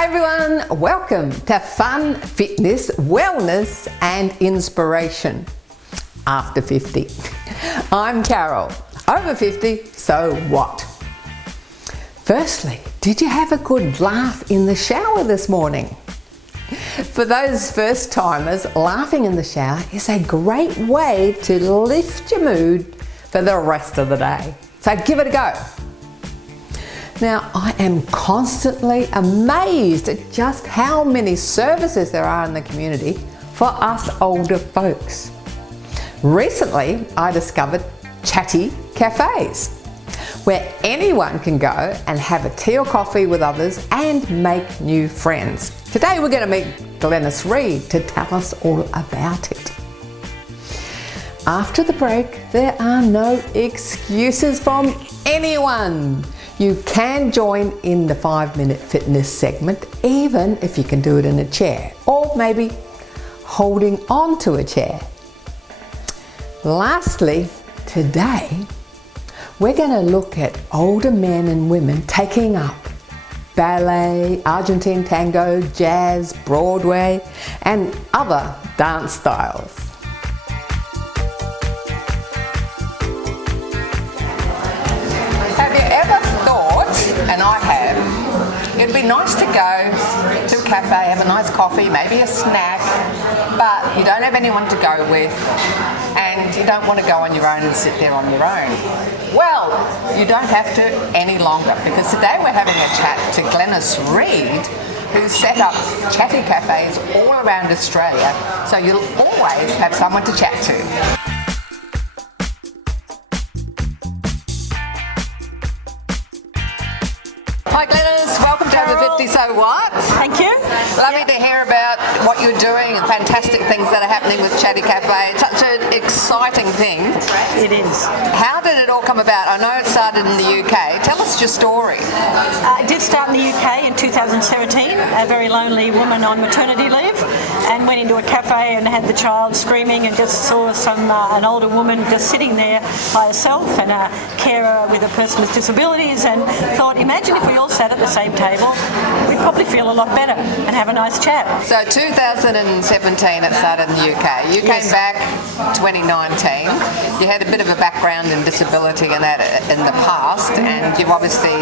Hi everyone, welcome to Fun, Fitness, Wellness and Inspiration after 50. I'm Carol, over 50, so what? Firstly, did you have a good laugh in the shower this morning? For those first timers, laughing in the shower is a great way to lift your mood for the rest of the day. So give it a go. Now, I am constantly amazed at just how many services there are in the community for us older folks. Recently, I discovered Chatty Cafes, where anyone can go and have a tea or coffee with others and make new friends. Today we're going to meet Glenys Reid to tell us all about it. After the break, there are no excuses from anyone. You can join in the 5-minute fitness segment, even if you can do it in a chair, or maybe holding on to a chair. Lastly, today, we're going to look at older men and women taking up ballet, Argentine tango, jazz, Broadway, and other dance styles. Have you ever thought, and I have, it'd be nice to go to a cafe, have a nice coffee, maybe a snack, but you don't have anyone to go with, and you don't want to go on your own and sit there on your own. Well, you don't have to any longer, because today we're having a chat to Glenys Reid, who set up Chatty Cafes all around Australia, so you'll always have someone to chat to. Hi Glenys, welcome to Over 50 So What? Thank you. Lovely to hear about what you're doing and fantastic things that are happening with Chatty Café. It's such an exciting thing. It is. How did it all come about? I know it started in the UK. Tell us your story. It did start in the UK in 2017, a very lonely woman on maternity leave, and went into a cafe and had the child screaming and just saw an older woman just sitting there by herself and a carer with a person with disabilities, and thought, imagine if we all sat at the same table, we'd probably feel a lot better and have a nice chat. So 2017 it started in the UK. You came back 2019. You had a bit of a background in disability and that in the past, and you've obviously,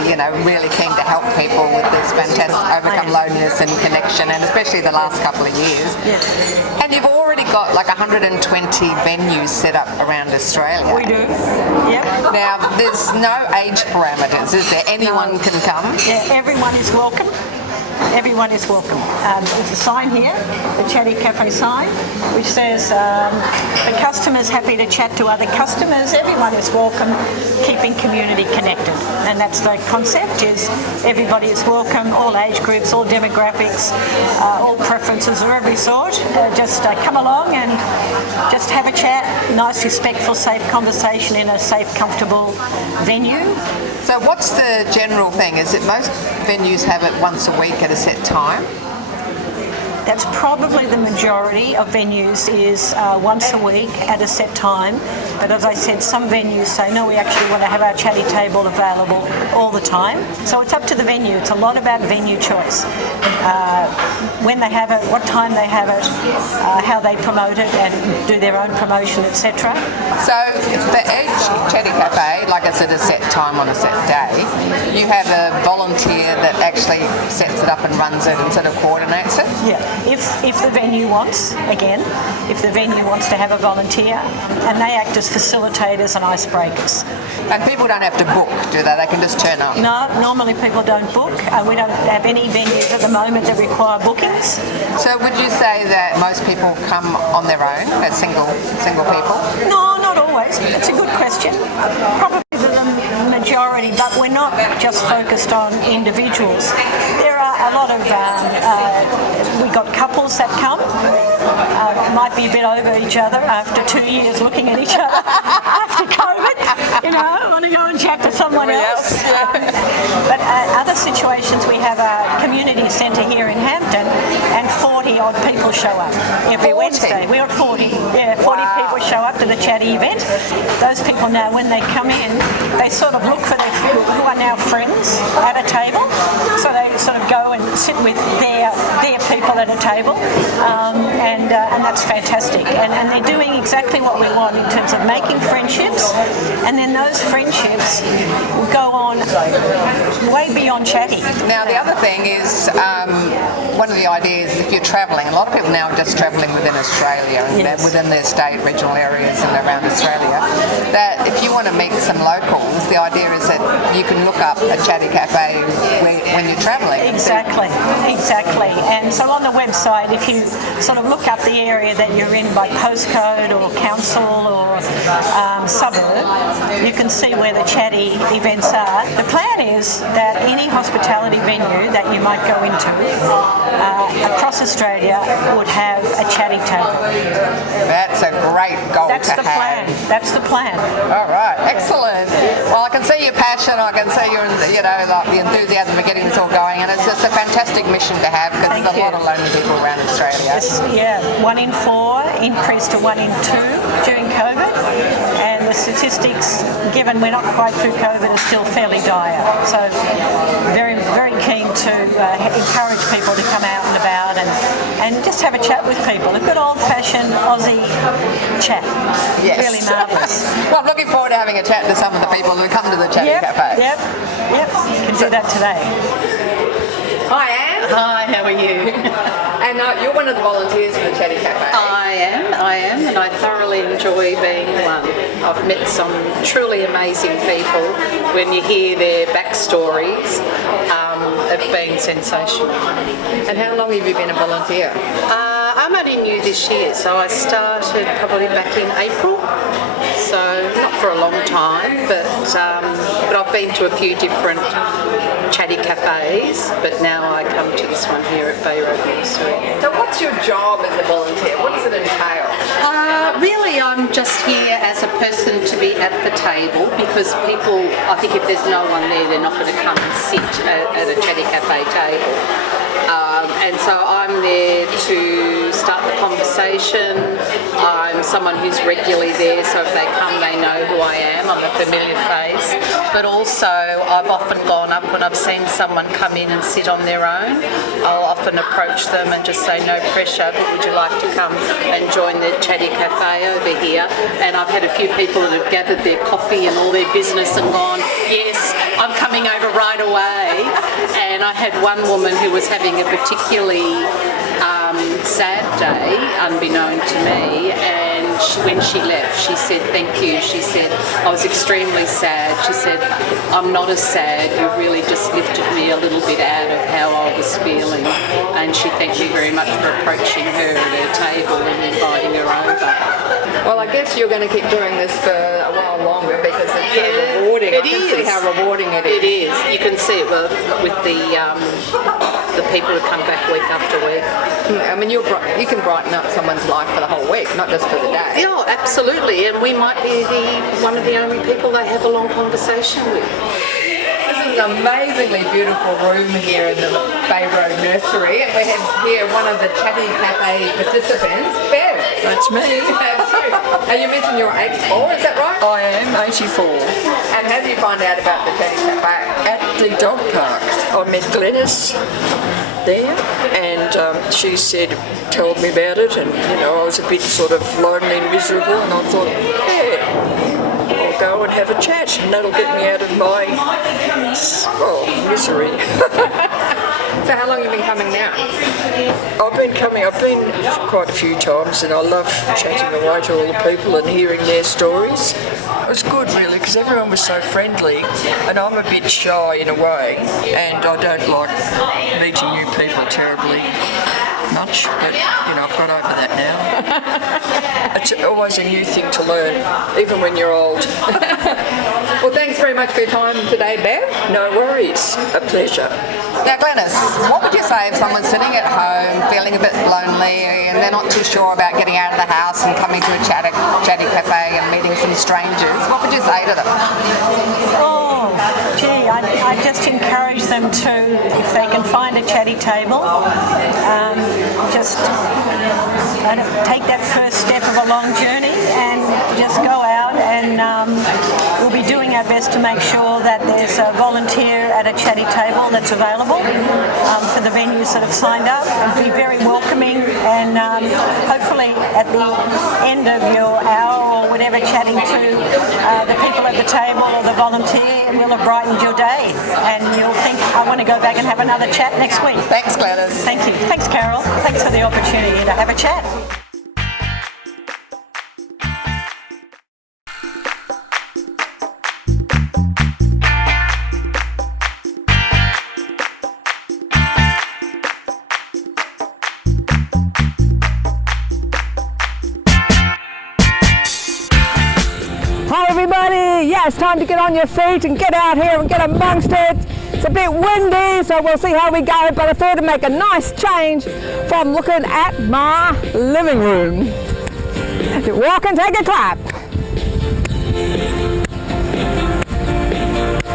really keen to help people with this fantastic overcome loneliness and connection, and especially the last couple of years. Yeah. And you've already got like 120 venues set up around Australia. We do. Yep. Now, there's no age parameters, is there? Anyone can come? Yeah, everyone is welcome. Everyone is welcome. There's a sign here, the Chatty Café sign, which says the customer's happy to chat to other customers. Everyone is welcome, keeping community connected. And that's the concept, is everybody is welcome, all age groups, all demographics, all preferences of every sort. Just come along and just have a chat, nice, respectful, safe conversation in a safe, comfortable venue. So what's the general thing? Is it most venues have it once a week at a set time? That's probably the majority of venues, is once a week at a set time. But as I said, some venues say, no, we actually want to have our chatty table available all the time. So it's up to the venue. It's a lot about venue choice. When they have it, what time they have it, how they promote it and do their own promotion, etc. So for each Chatty Café, like I said, a set time on a set day, you have a volunteer that actually sets it up and runs it and sort of coordinates it? Yeah. If the venue wants, if the venue wants to have a volunteer, and they act as facilitators and icebreakers. And people don't have to book, do they? They can just turn up? No, normally people don't book. We don't have any venues at the moment that require bookings. So would you say that most people come on their own, as single people? No, not always. It's a good question. Probably the majority, but we're not just focused on individuals. There are a lot of, we got couples that come, might be a bit over each other after 2 years looking at each other after COVID, want to go and chat to someone else. But other situations, we have a community centre here in Hampton, and 40 odd people show up every Wednesday. We're at 40. Yeah, 40 people show up to the Chatty event. Those people now, when they come in, they sort of look for their who are now friends at a table. So they sort of go and sit with their people at a table, and that's fantastic. And they're doing exactly what we want in terms of making friendships, and then those friendships will go on way beyond Chatty. Now the other thing is, one of the ideas is if you're travelling, a lot of people now are just travelling within Australia and Yes. within their state, regional areas and around Australia, that if you want to meet some locals, the idea is that you can look up a Chatty Cafe when you're travelling. Exactly. And so on the website, if you sort of look up the area that you're in by postcode or council or suburb, you can see where the Chatty events are. The plan is that any hospitality venue that you might go into across Australia would have a Chatty table. That's a great goal That's to the have. plan. That's the plan. All right, excellent. Well, I can see your passion. I can see your, like the enthusiasm for getting this all going, and it's just a fantastic mission to have because there's a lot of lonely people around Australia. Yes, yeah, 1 in 4 increased to 1 in 2 during COVID, and the statistics, given we're not quite through COVID, are still fairly dire. So, very, very keen to encourage people to come out and about and just have a chat with people. A good old-fashioned Aussie chat. Yes. Really marvellous. Well, I'm looking forward to having a chat to some of the people who come to the Chatty Cafe. Yep. You can do that today. Hi, Anne. Hi, how are you? And you're one of the volunteers for the Chatty Cafe. I am, and I thoroughly enjoy being one. I've met some truly amazing people. When you hear their backstories, it's been sensational. And how long have you been a volunteer? I'm only new this year, so I started probably back in April. So not for a long time, but I've been to a few different Chatty Cafes, but now I come to this one here at Bay Road Nursery. So what's your job as a volunteer? What does it entail? Really, I'm just here as a person to be at the table because people, I think if there's no one there, they're not going to come and sit at a Chatty Cafe table. And so I'm there to start the conversation. I'm someone who's regularly there, so if they come, they know who I am. I'm a familiar face. But also, I've often gone up when I've seen someone come in and sit on their own. I'll often approach them and just say, no pressure, but would you like to come and join the Chatty Cafe over here? And I've had a few people that have gathered their coffee and all their business and gone, yes, I'm coming over right away. And I had one woman who was having a particularly sad day, unbeknown to me, and when she left, she said, thank you. She said, I was extremely sad. She said, I'm not as sad. You really just lifted me a little bit out of how I was feeling. And she thanked me very much for approaching her at her table and inviting her over. Well, I guess you're going to keep doing this for a while longer because it's so rewarding. I can see how rewarding it is. It is. You can see it with the people who come back week after week. I mean, you can brighten up someone's life for the whole week, not just for the day. Yeah, absolutely. And we might be one of the only people they have a long conversation with. This is an amazingly beautiful room here in the Bay Road Nursery, and we have here one of the Chatty Cafe participants, Bev. That's me. That's you. And you mentioned you're 84, is that right? I am 84. And how did you find out about the Chatty Cafe? At the dog park, I met Glenys there, and she told me about it, and I was a bit sort of lonely and miserable, and I thought, yeah, I'll go and have a chat, and that'll get me out of my misery. So how long have you been coming now? I've been quite a few times, and I love chatting away to all the people and hearing their stories. It was good really because everyone was so friendly, and I'm a bit shy in a way, and I don't like meeting new people terribly much, but I've got over that now. It's always a new thing to learn, even when you're old. Well, thanks very much for your time today, Bev. No worries, a pleasure. Now, Glenys, what would you say if someone's sitting at home, feeling a bit lonely, and they're not too sure about getting out of the house and coming to a Chatty Cafe and meeting some strangers? What would you say to them? Oh, gee, I just encourage them to, if they can find a Chatty table, just take that first step of a long journey and just go out, and we'll be doing our best to make sure that there's a volunteer at a chatty table that's available for the venues that have signed up. Be very welcoming, and hopefully at the end of your hour or whatever, chatting to the people at the table or the volunteer will have brightened your day, and you'll think, I want to go back and have another chat next week. Thanks, Glenys. Thank you. Thanks, Carol. Thanks for the opportunity to have a chat. Hi everybody, yeah, it's time to get on your feet and get out here and get amongst it. It's a bit windy, so we'll see how we go, but I thought I'd make a nice change from looking at my living room. Walk and take a clap.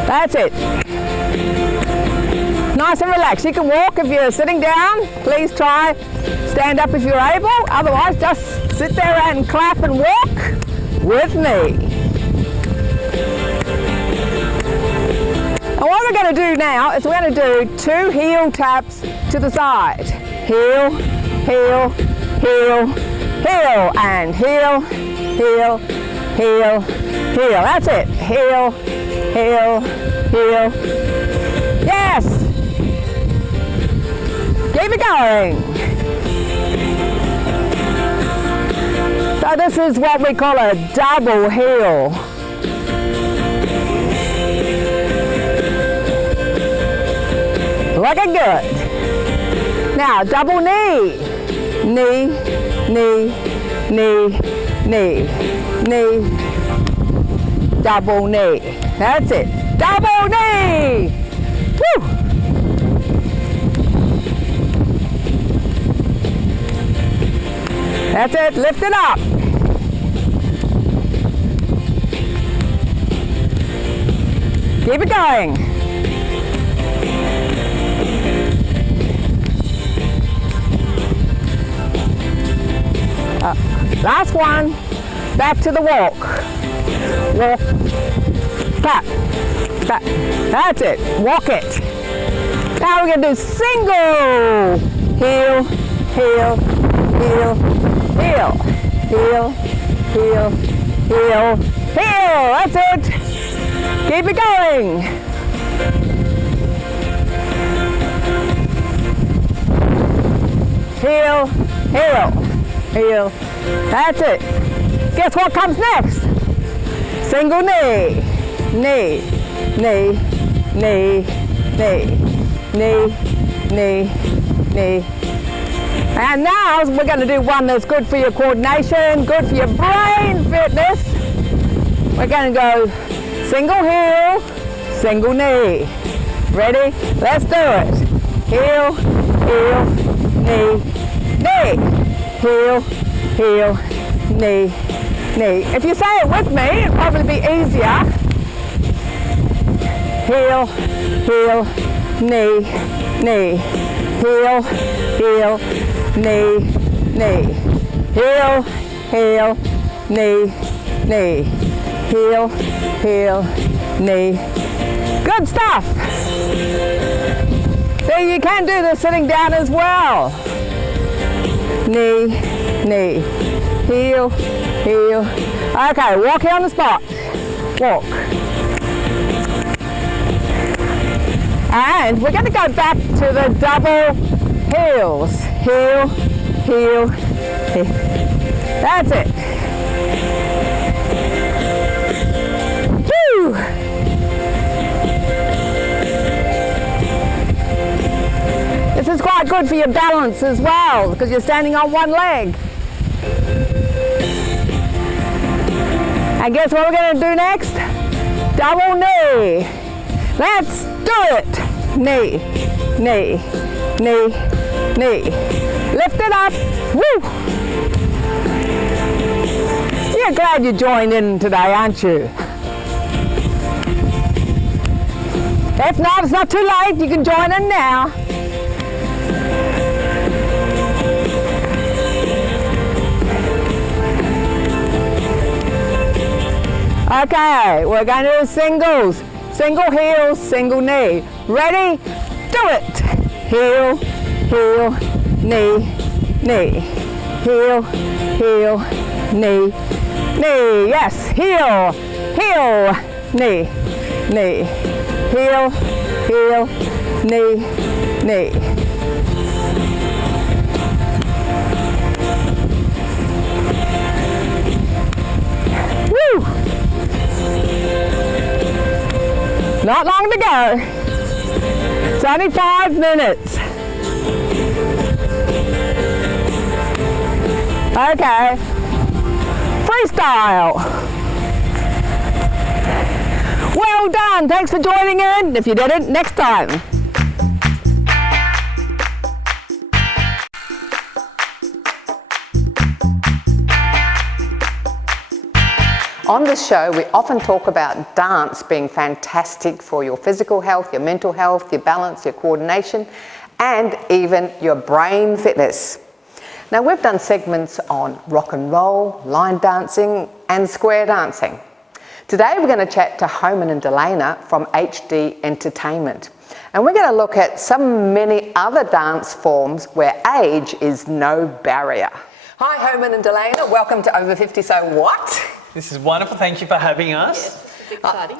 That's it. Nice and relaxed. You can walk if you're sitting down. Please try stand up if you're able. Otherwise, just sit there and clap and walk with me. And what we're going to do now is we're going to do 2 heel taps to the side. Heel, heel, heel, heel, and heel, heel, heel, heel. That's it. Heel, heel, heel. Yes! Keep it going. So this is what we call a double heel. Looking good. Now double knee. Knee, knee, knee, knee, knee. Double knee. That's it. Double knee. Woo! That's it. Lift it up. Keep it going. Last one. Back to the walk. Walk. Tap. Tap. That's it. Walk it. Now we're going to do single. Heel, heel, heel, heel, heel, heel, heel, heel. That's it. Keep it going. Heel, heel, heel. That's it. Guess what comes next? Single knee. Knee, knee, knee, knee, knee, knee, knee. And now we're going to do one that's good for your coordination, good for your brain fitness. We're going to go single heel, single knee. Ready? Let's do it. Heel, heel, knee, knee. Heel, heel, knee, knee. If you say it with me, it'll probably be easier. Heel, heel, knee, knee. Heel, heel, knee, knee. Heel, heel, knee, knee. Heel, heel, knee. Good stuff. So you can do the sitting down as well. Knee, knee. Heel, heel. Okay, walk here on the spot. Walk. And we're going to go back to the double heels. Heel, heel, heel. That's it. Woo! This is quite good for your balance as well, because you're standing on one leg. And guess what we're going to do next? Double knee. Let's do it. Knee, knee, knee, knee. Lift it up. Woo! You're glad you joined in today, aren't you? If not, it's not too late. You can join in now. Okay, we're going to do singles. single heel, single knee. Ready? Do it. Heel, heel, knee, knee. Heel, heel, knee, knee. Yes, heel, heel, knee, knee. Heel, heel, knee, knee. Woo! Not long to go. It's only 5 minutes. Okay. Freestyle. Well done. Thanks for joining in. If you didn't, next time. On this show, we often talk about dance being fantastic for your physical health, your mental health, your balance, your coordination, and even your brain fitness. Now, we've done segments on rock and roll, line dancing, and square dancing. Today, we're going to chat to Homan and Delana from HD Entertainment. And we're going to look at many other dance forms where age is no barrier. Hi, Homan and Delana. Welcome to Over 50 So What? This is wonderful. Thank you for having us. Yes, it's exciting.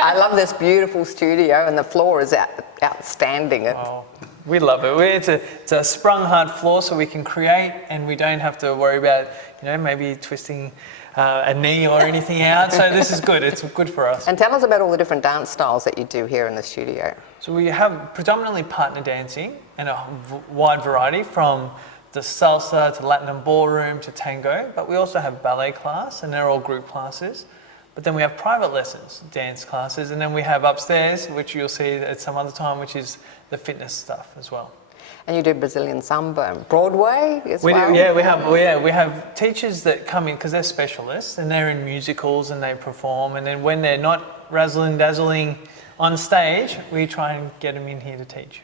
I love this beautiful studio, and the floor is outstanding. Oh, we love it. It's a sprung hard floor, so we can create, and we don't have to worry about maybe twisting a knee or anything out. So this is good. It's good for us. And tell us about all the different dance styles that you do here in the studio. So we have predominantly partner dancing and a wide variety from the salsa to Latin and ballroom to tango, but we also have ballet class, and they're all group classes. But then we have private lessons, dance classes, and then we have upstairs, which you'll see at some other time, which is the fitness stuff as well. And you do Brazilian samba and Broadway as We well? do, yeah. We have teachers that come in because they're specialists and they're in musicals and they perform. And then when they're not razzling dazzling on stage, we try and get them in here to teach.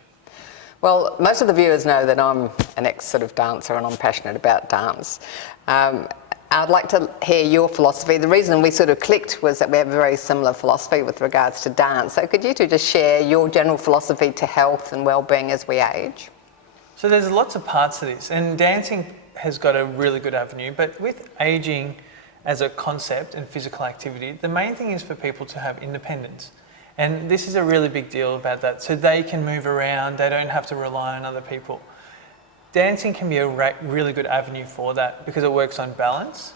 Well, most of the viewers know that I'm an ex-dancer and I'm passionate about dance. I'd like to hear your philosophy. The reason we sort of clicked was that we have a very similar philosophy with regards to dance. So could you two just share your general philosophy to health and well-being as we age? So there's lots of parts to this, and dancing has got a really good avenue, but with aging as a concept and physical activity, the main thing is for people to have independence. And this is a really big deal about that. So they can move around, they don't have to rely on other people. Dancing can be a really good avenue for that because it works on balance,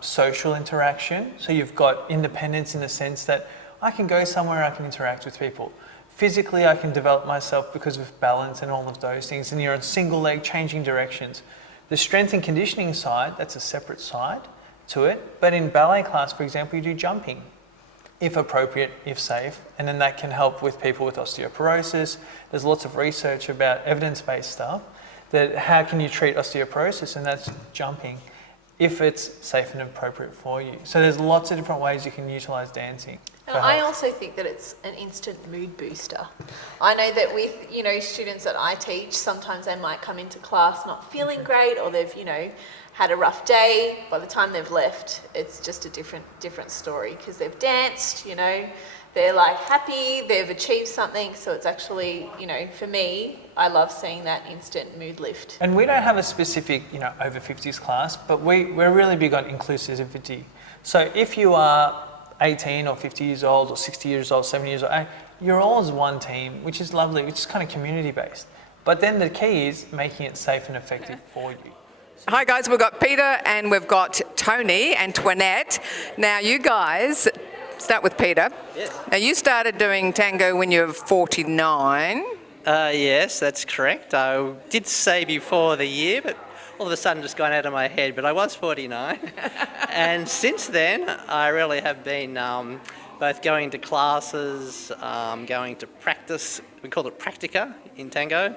social interaction. So you've got independence in the sense that I can go somewhere, I can interact with people. Physically, I can develop myself because of balance and all of those things. And you're on single leg, changing directions. The strength and conditioning side, that's a separate side to it. But in ballet class, for example, you do jumping, if appropriate, if safe, and then that can help with people with osteoporosis. There's lots of research about evidence-based stuff that how can you treat osteoporosis, and that's jumping, if it's safe and appropriate for you. So there's lots of different ways you can utilise dancing. And I also think that it's an instant mood booster. I know that with, students that I teach, sometimes they might come into class not feeling great, or they've, had a rough day. By the time they've left, it's just a different story because they've danced, they're like happy, they've achieved something. So it's actually, for me, I love seeing that instant mood lift. And we don't have a specific, over 50s class, but we're really big on inclusivity. So if you are 18 or 50 years old or 60 years old, 70 years old, you're all as one team, which is lovely, which is kind of community based. But then the key is making it safe and effective for you. Hi guys, we've got Peter and we've got Tony and Twinette. Now you guys, start with Peter. Yes. Now you started doing tango when you were 49. Yes, that's correct. I did say before the year, but all of a sudden just gone out of my head, but I was 49. And since then, I really have been both going to classes, going to practice, we call it practica in tango,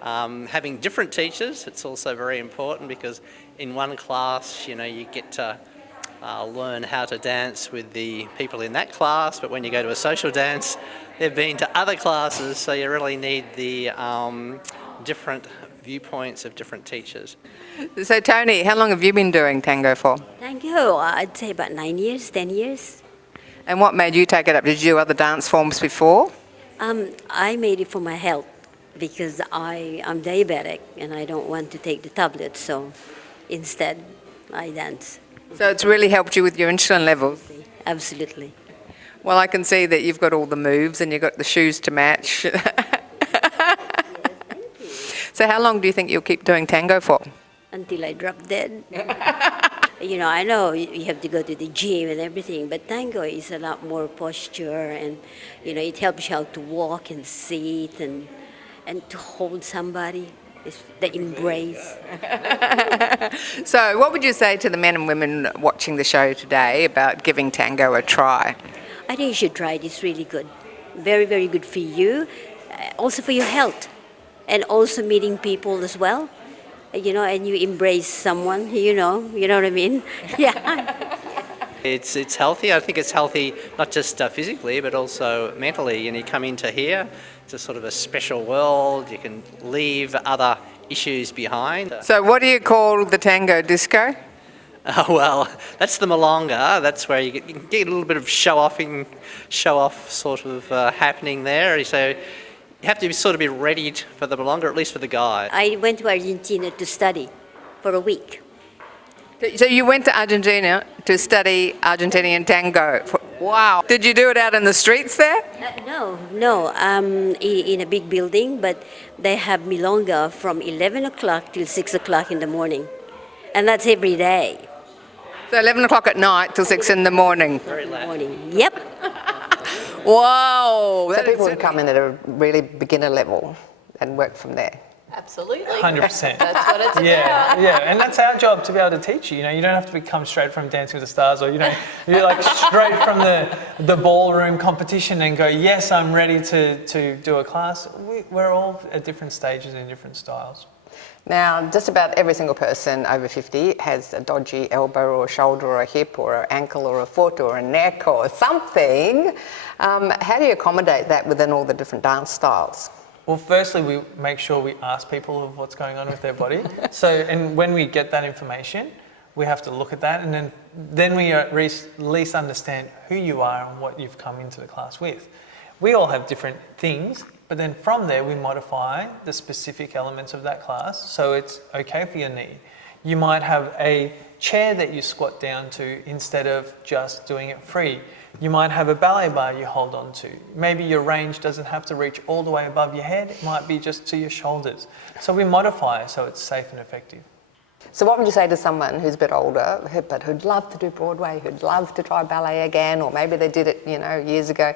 having different teachers. It's also very important because in one class, you get to learn how to dance with the people in that class, but when you go to a social dance, they've been to other classes, so you really need the different viewpoints of different teachers. So Tony, how long have you been doing tango for? Tango, I'd say about 9 years, 10 years. And what made you take it up? Did you do other dance forms before? I made it for my health because I'm diabetic and I don't want to take the tablets, so instead I dance. So it's really helped you with your insulin levels? Absolutely. Well, I can see that you've got all the moves and you've got the shoes to match. So how long do you think you'll keep doing tango for? Until I drop dead. I know you have to go to the gym and everything, but tango is a lot more posture and, it helps you how to walk and sit and to hold somebody. It's the embrace. So what would you say to the men and women watching the show today about giving tango a try? I think you should try it. It's really good. Very, very good for you. Also for your health. And also meeting people as well. And you embrace someone, you know what I mean? Yeah. It's healthy. I think it's healthy not just physically but also mentally. And you come into here, it's a sort of a special world. You can leave other issues behind. So what do you call the tango disco? Well, that's the milonga. That's where you can get a little bit of show off sort of happening there. So you have to sort of be ready for the milonga, at least for the guy. I went to Argentina to study for a week. So you went to Argentina to study Argentinian tango. Wow. Did you do it out in the streets there? No. In a big building, but they have milonga from 11 o'clock till 6 o'clock in the morning. And that's every day. So 11 o'clock at night till 6 in the morning. Very loud. Morning. Yep. Wow. So people would come in at a really beginner level and work from there. Absolutely. 100%. That's what it's about. Yeah, and that's our job to be able to teach you. You don't have to come straight from Dancing with the Stars, or you're like straight from the ballroom competition and go, yes, I'm ready to do a class. We're all at different stages and different styles. Now, just about every single person over 50 has a dodgy elbow or a shoulder or a hip or an ankle or a foot or a neck or something. How do you accommodate that within all the different dance styles? Well, firstly, we make sure we ask people of what's going on with their body. And when we get that information, we have to look at that, and then we at least understand who you are and what you've come into the class with. We all have different things, but then from there we modify the specific elements of that class so it's okay for your knee. You might have a chair that you squat down to instead of just doing it free. You might have a ballet bar you hold on to. Maybe your range doesn't have to reach all the way above your head, it might be just to your shoulders. So we modify so it's safe and effective. So what would you say to someone who's a bit older, but who'd love to do Broadway, who'd love to try ballet again, or maybe they did it, years ago,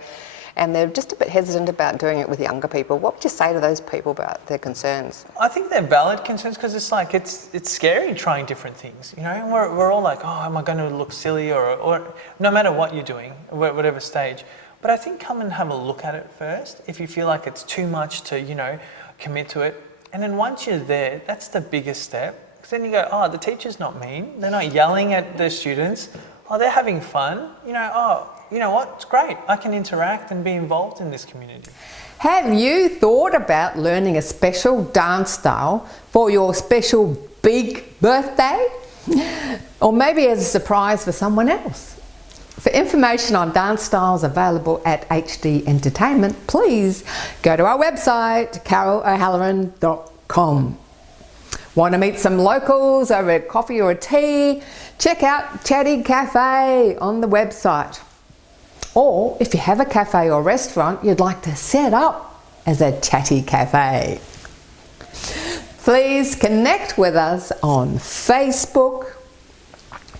and they're just a bit hesitant about doing it with younger people? What would you say to those people about their concerns? I think they're valid concerns because it's scary trying different things. We're all like, oh, am I going to look silly, or no matter what you're doing, whatever stage. But I think come and have a look at it first. If you feel like it's too much to commit to it, and then once you're there, that's the biggest step. Because then you go, oh, the teacher's not mean. They're not yelling at the students. Oh, they're having fun. Oh, you know what? It's great. I can interact and be involved in this community. Have you thought about learning a special dance style for your special big birthday? Or maybe as a surprise for someone else? For information on dance styles available at HD Entertainment, please go to our website, carolohalloran.com. Want to meet some locals over a coffee or a tea? Check out Chatty Café on the website. Or if you have a cafe or restaurant you'd like to set up as a Chatty Café, please connect with us on Facebook,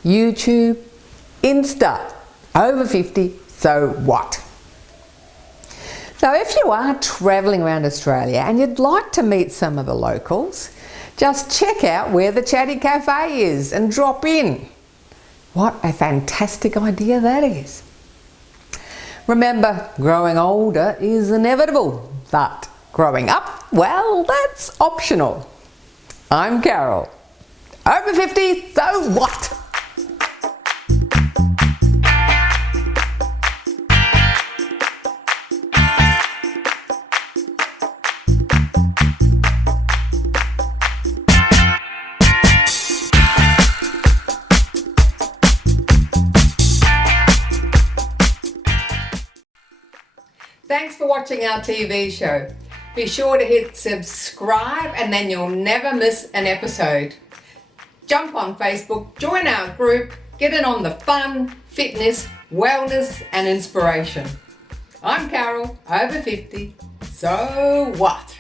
YouTube, Insta, over 50, so what? So if you are travelling around Australia and you'd like to meet some of the locals, just check out where the Chatty Café is and drop in. What a fantastic idea that is. Remember, growing older is inevitable, but growing up, well, that's optional. I'm Carol. Over 50, so what? Thanks for watching our TV show. Be sure to hit subscribe and then you'll never miss an episode. Jump on Facebook, join our group, get in on the fun, fitness, wellness and inspiration. I'm Carol, over 50, so what?